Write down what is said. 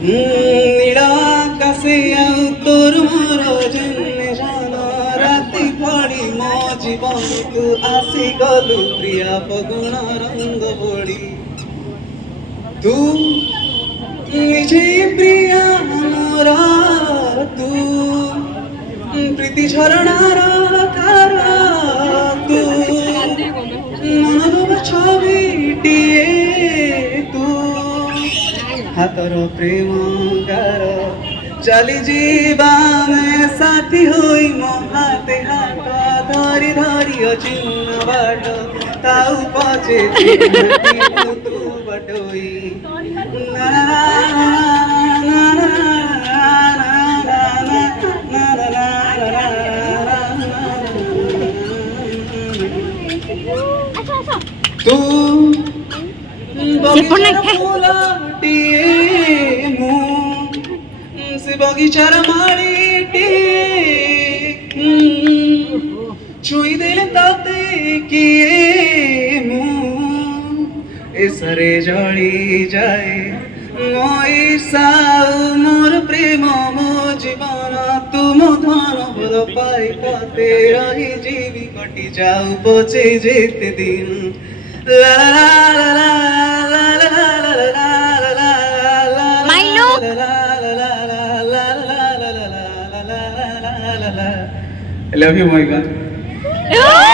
নীଳ ଆକାଶେ ଆଉ ତୋର ମୋର ଜନ୍ମେ ଜାନ ରାତି ପଡ଼ି ମୋ ଜୀବନକୁ ଆସିଗଲୁ ପ୍ରିୟା ଫଗୁଣ ରଙ୍ଗ ପଡ଼ି ତୁ ନିଜେ ପ୍ରିୟା ମୋର ତୁ প্রীতি ঝরଣାর ধার তু মনর ছবিটিয়ে তু হাতর প্রেম গার চালি জীবানে সাথী হই মো হাতে হাত ধরি ধরি অচিহ্ন বাট তাও পচে তু বটই না না না না तू फूलटिए मु से बगीचार माड़ीटिए छुई देले ताते किए मु एसरे जड़ी जाए मोई साउ मोर प्रेम मो जीवन तुम धन भल पाई पाते रही जीवी कटि जाऊ पचे जेते दिन ला ला ला ला ला ला ला ला ला মাইলো I love you, my God.